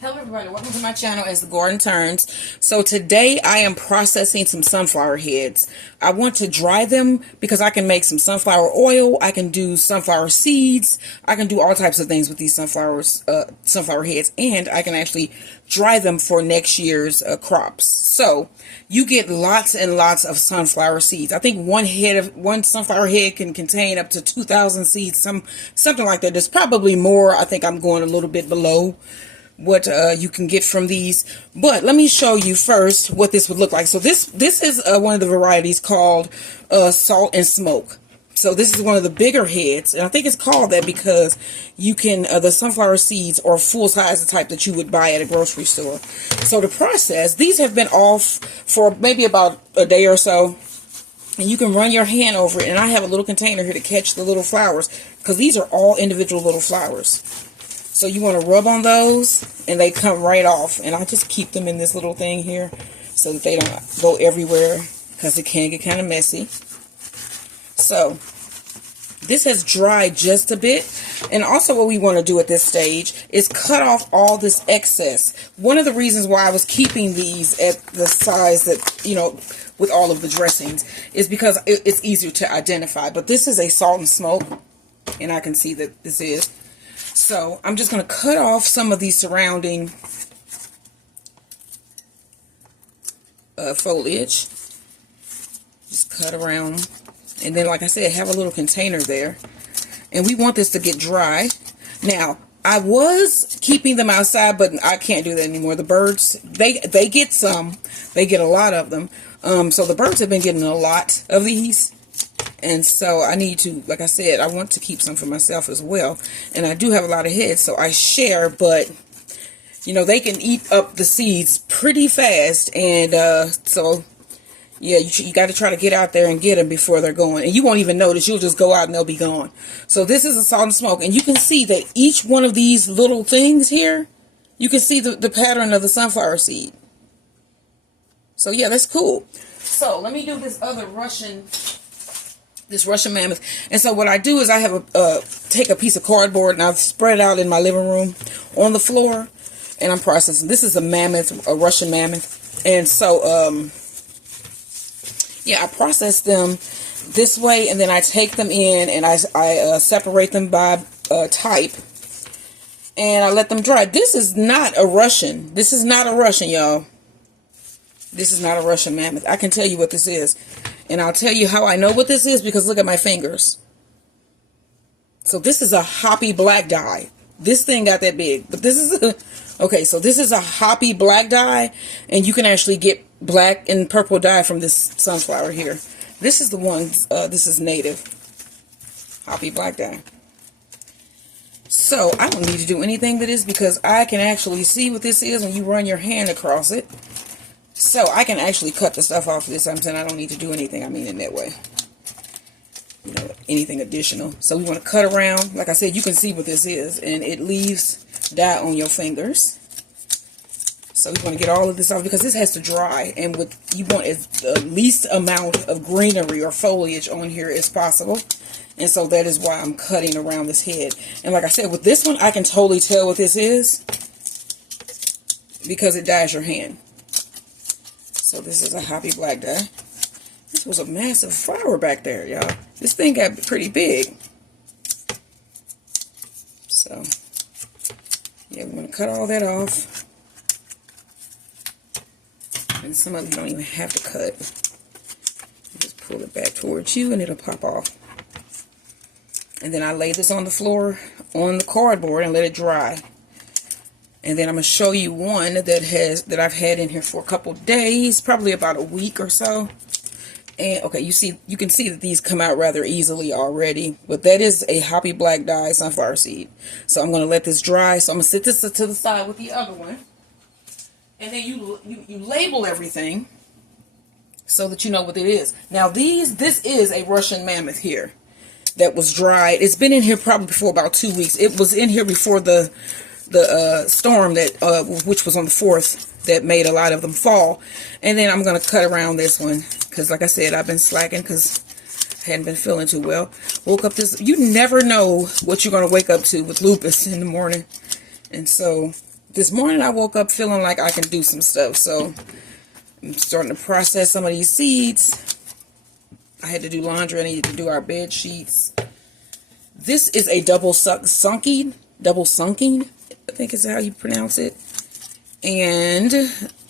Hello everybody, welcome to my channel as the garden turns. So today I am processing some sunflower heads. I want to dry them because I can make some sunflower oil, I can do sunflower seeds, I can do all types of things with these sunflower heads, and I can actually dry them for next year's crops. So you get lots and lots of sunflower seeds. I think one sunflower head can contain up to 2,000 seeds, something like that. There's probably more. I think I'm going a little bit below what you can get from these, but let me show you first what this would look like. So this is one of the varieties called Salt and Smoke. So this is one of the bigger heads, and I think it's called that because you can the sunflower seeds are full size, the type that you would buy at a grocery store. So the process, these have been off for maybe about a day or so, and you can run your hand over it, and I have a little container here to catch the little flowers because these are all individual little flowers. So you want to rub on those and they come right off. And I just keep them in this little thing here so that they don't go everywhere because it can get kind of messy. So this has dried just a bit. And also what we want to do at this stage is cut off all this excess. One of the reasons why I was keeping these at the size that, you know, with all of the dressings is because it's easier to identify. But this is a Salt and Smoke, and I can see that this is. So I'm just going to cut off some of these surrounding foliage. Just cut around. And then, like I said, have a little container there. And we want this to get dry. Now, I was keeping them outside, but I can't do that anymore. The birds, they get some. They get a lot of them. So the birds have been getting a lot of these. And so I need to, like I said, I want to keep some for myself as well. And I do have a lot of heads, so I share, but, you know, they can eat up the seeds pretty fast. And so, yeah, you got to try to get out there and get them before they're going. And you won't even notice. You'll just go out and they'll be gone. So this is a Salt and Smoke. And you can see that each one of these little things here, you can see the pattern of the sunflower seed. So, yeah, that's cool. So let me do this other Russian mammoth. And so what I do is I have take a piece of cardboard and I've spread it out in my living room on the floor, and I'm processing. This is a Russian mammoth. And so yeah, I process them this way, and then I take them in and I separate them by type, and I let them dry. This is not a Russian. This is not a Russian, y'all. This is not a Russian mammoth. I can tell you what this is. And I'll tell you how I know what this is because look at my fingers. So this is a hoppy black dye. This thing got that big. But this is okay, so this is a hoppy black dye. And you can actually get black and purple dye from this sunflower here. This is the one, this is native. Hoppy black dye. So I don't need to do anything to this because I can actually see what this is when you run your hand across it. So I can actually cut the stuff off of this. I'm saying I don't need to do anything. I mean in that way. You know, anything additional. So we want to cut around. Like I said, you can see what this is. And it leaves dye on your fingers. So we want to get all of this off because this has to dry. And you want the least amount of greenery or foliage on here as possible. And so that is why I'm cutting around this head. And like I said, with this one, I can totally tell what this is because it dyes your hand. So this is a hoppy black dye. This was a massive flower back there, y'all. This thing got pretty big. So, yeah, we're going to cut all that off. And some of them don't even have to cut. You just pull it back towards you and it'll pop off. And then I lay this on the floor on the cardboard and let it dry. And then I'm going to show you one that I've had in here for a couple days, probably about a week or so. And okay, you can see that these come out rather easily already, but that is a hoppy black dye sunflower seed. So I'm going to let this dry. So I'm going to sit this to the side with the other one. And then you label everything so that you know what it is. Now this is a Russian mammoth here that was dried. It's been in here probably for about 2 weeks. It was in here before the storm that which was on the 4th that made a lot of them fall. And then I'm going to cut around this one because like I said, I've been slacking because I hadn't been feeling too well. Woke up you never know what you're going to wake up to with lupus in the morning. And so this morning I woke up feeling like I can do some stuff. So I'm starting to process some of these seeds. I had to do laundry. I needed to do our bed sheets. This is a double sunking, I think is how you pronounce it. And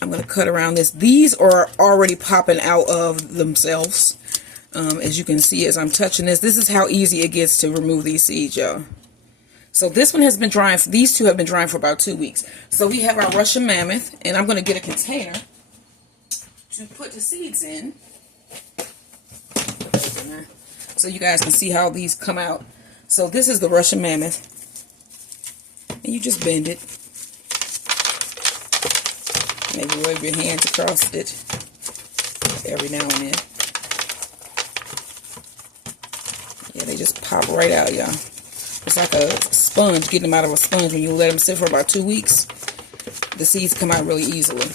I'm going to cut around this. These are already popping out of themselves. As you can see as I'm touching this. This is how easy it gets to remove these seeds, y'all. So this one has been drying. These two have been drying for about 2 weeks. So we have our Russian mammoth. And I'm going to get a container to put the seeds in. So you guys can see how these come out. So this is the Russian mammoth. And you just bend it. Maybe wave your hands across it every now and then. Yeah, they just pop right out, y'all. It's like a sponge, getting them out of a sponge. When you let them sit for about 2 weeks, the seeds come out really easily.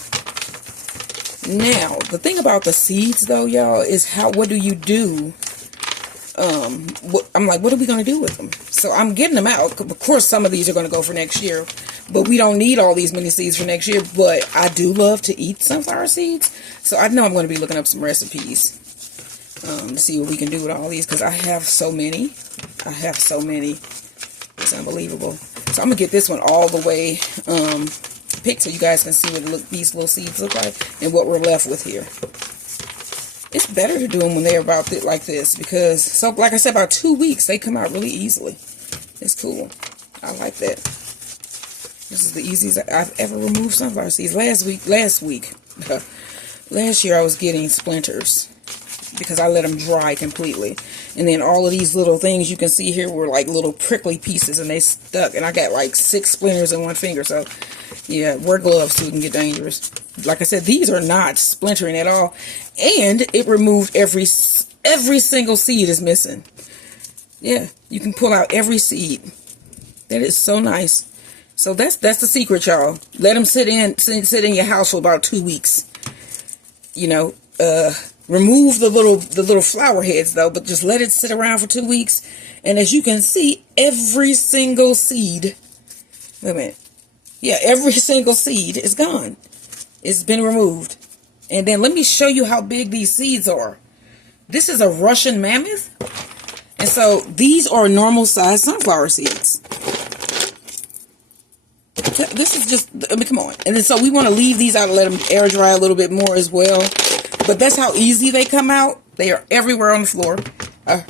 Now, the thing about the seeds, though, y'all, is what do you do? I'm like, what are we going to do with them? So I'm getting them out. Of course, some of these are going to go for next year. But we don't need all these many seeds for next year. But I do love to eat sunflower seeds. So I know I'm going to be looking up some recipes to see what we can do with all these. Because I have so many. It's unbelievable. So I'm going to get this one all the way picked so you guys can see what these little seeds look like and what we're left with here. It's better to do them when they're about like this because, so like I said, about 2 weeks, they come out really easily. It's cool. I like that. This is the easiest I've ever removed sunflower seeds. Last year I was getting splinters because I let them dry completely. And then all of these little things you can see here were like little prickly pieces and they stuck. And I got like 6 splinters in one finger. So yeah, wear gloves so it can get dangerous. Like I said, these are not splintering at all. And it removed every single seed is missing. Yeah, you can pull out every seed. That is so nice. So that's the secret, y'all. Let them sit in your house for about 2 weeks. You know, remove the little flower heads though, but just let it sit around for 2 weeks. And as you can see, every single seed, wait a minute. Yeah, every single seed is gone. It's been removed. And then let me show you how big these seeds are. This is a Russian mammoth. And so these are normal size sunflower seeds. This is just, I mean, come on. And then so we want to leave these out and let them air dry a little bit more as well. But that's how easy they come out. They are everywhere on the floor. I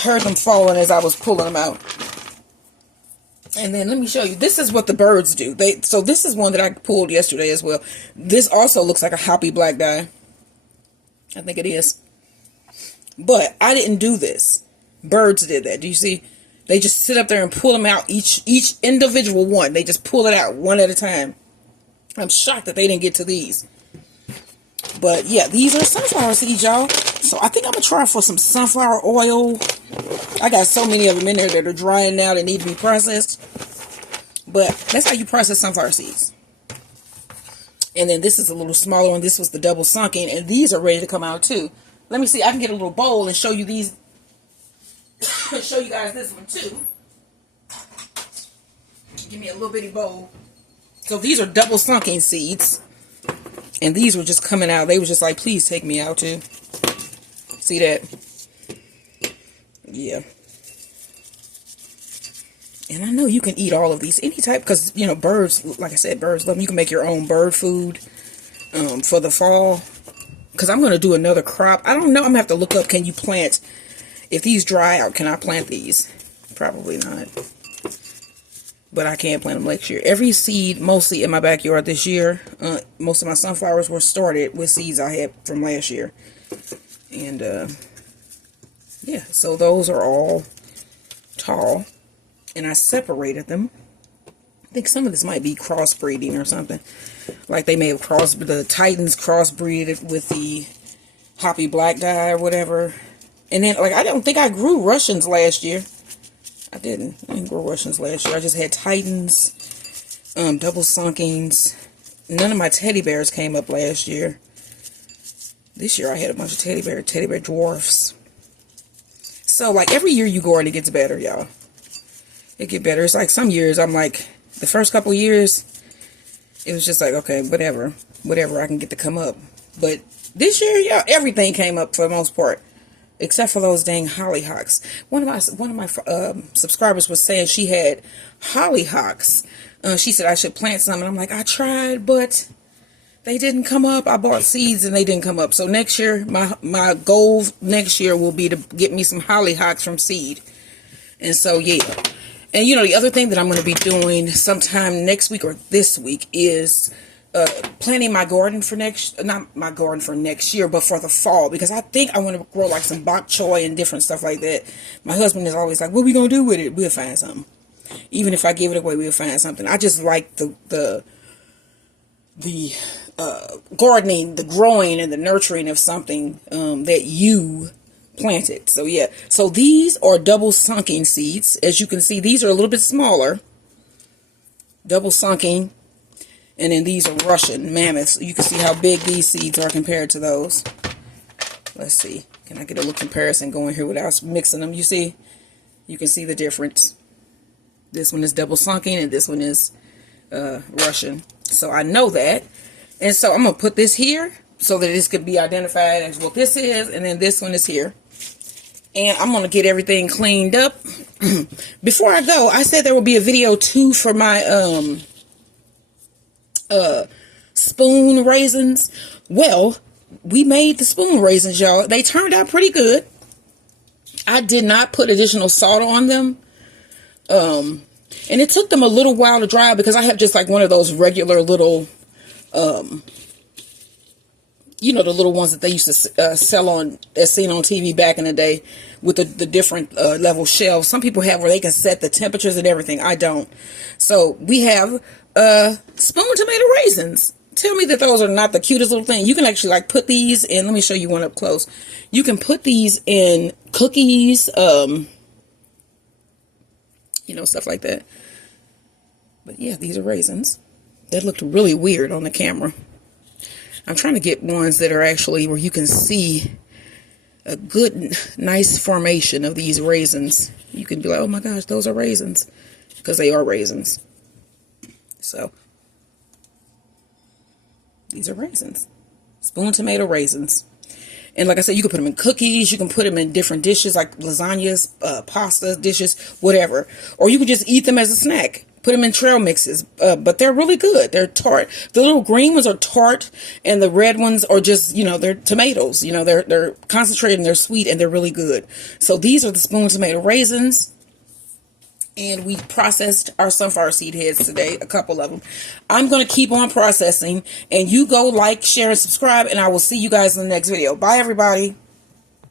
heard them falling as I was pulling them out. And then let me show you. This is what the birds do. So this is one that I pulled yesterday as well. This also looks like a hoppy black dye. I think it is. But I didn't do this. Birds did that. Do you see? They just sit up there and pull them out. Each individual one. They just pull it out one at a time. I'm shocked that they didn't get to these. But yeah, these are sunflower seeds, y'all. So I think I'm going to try for some sunflower oil. I got so many of them in there that are drying now that need to be processed. But that's how you process sunflower seeds. And then this is a little smaller one. This was the double sunken. And these are ready to come out too. Let me see. I can get a little bowl and show you these. Show you guys this one too. Give me a little bitty bowl. So these are double sunken seeds. And these were just coming out. They were just like, please take me out too. See that? Yeah. And I know you can eat all of these. Any type, because, you know, birds, like I said, birds love them. You can make your own bird food for the fall. Because I'm going to do another crop. I don't know. I'm going to have to look up, can you plant, if these dry out, can I plant these? Probably not. But I can plant them next year. Every seed, mostly in my backyard this year, most of my sunflowers were started with seeds I had from last year. And, yeah, so those are all tall. And I separated them. I think some of this might be crossbreeding or something. Like they may have the Titans crossbreeded with the Hoppy Black dye or whatever. And then, like, I don't think I grew Russians last year. I didn't grow Russians last year. I just had Titans, double sunkings. None of my teddy bears came up last year. This year I had a bunch of teddy bear dwarfs. So, like, every year you go and it gets better, y'all. It get better. It's like some years I'm like, The first couple years, it was just like, okay, whatever I can get to come up. But this year, yeah, everything came up for the most part, except for those dang hollyhocks. One of my subscribers was saying she had hollyhocks. She said I should plant some, and I'm like, I tried, but they didn't come up. I bought seeds and they didn't come up. So next year, my goal next year will be to get me some hollyhocks from seed. And so, yeah. And, you know, the other thing that I'm going to be doing sometime next week or this week is planting my garden for not my garden for next year, but for the fall. Because I think I want to grow like some bok choy and different stuff like that. My husband is always like, what are we going to do with it? We'll find something. Even if I give it away, we'll find something. I just like the gardening, the growing and the nurturing of something that you planted. So yeah, so these are double sunken seeds. As you can see, these are a little bit smaller, double sunken, and then these are Russian mammoths. You can see how big these seeds are compared to those. Let's see, can I get a little comparison going here without mixing them? You see, you can see the difference. This one is double sunken and this one is Russian. So I know that. And so I'm going to put this here so that this could be identified as what this is. And then this one is here. And I'm going to get everything cleaned up. Before I go, I said there will be a video too for my spoon raisins. Well, we made the spoon raisins, y'all. They turned out pretty good. I did not put additional salt on them. And it took them a little while to dry because I have just like one of those regular little, you know, the little ones that they used to sell on, as seen on TV back in the day with the different level shelves. Some people have where they can set the temperatures and everything. I don't. So we have spoon tomato raisins. Tell me that those are not the cutest little thing. You can actually like put these in. Let me show you one up close. You can put these in cookies, you know, stuff like that. But yeah, these are raisins. That looked really weird on the camera. I'm trying to get ones that are actually where you can see a good, nice formation of these raisins. You can be like, oh my gosh, those are raisins. Because they are raisins. So, these are raisins. Spoon tomato raisins. And like I said, you can put them in cookies. You can put them in different dishes like lasagnas, pasta dishes, whatever. Or you can just eat them as a snack. Put them in trail mixes. But they're really good. They're tart. The little green ones are tart. And the red ones are just, you know, they're tomatoes. You know, they're concentrated and they're sweet and they're really good. So these are the spoon tomato raisins. And we processed our sunflower seed heads today, a couple of them. I'm going to keep on processing. And you go like, share, and subscribe. And I will see you guys in the next video. Bye, everybody.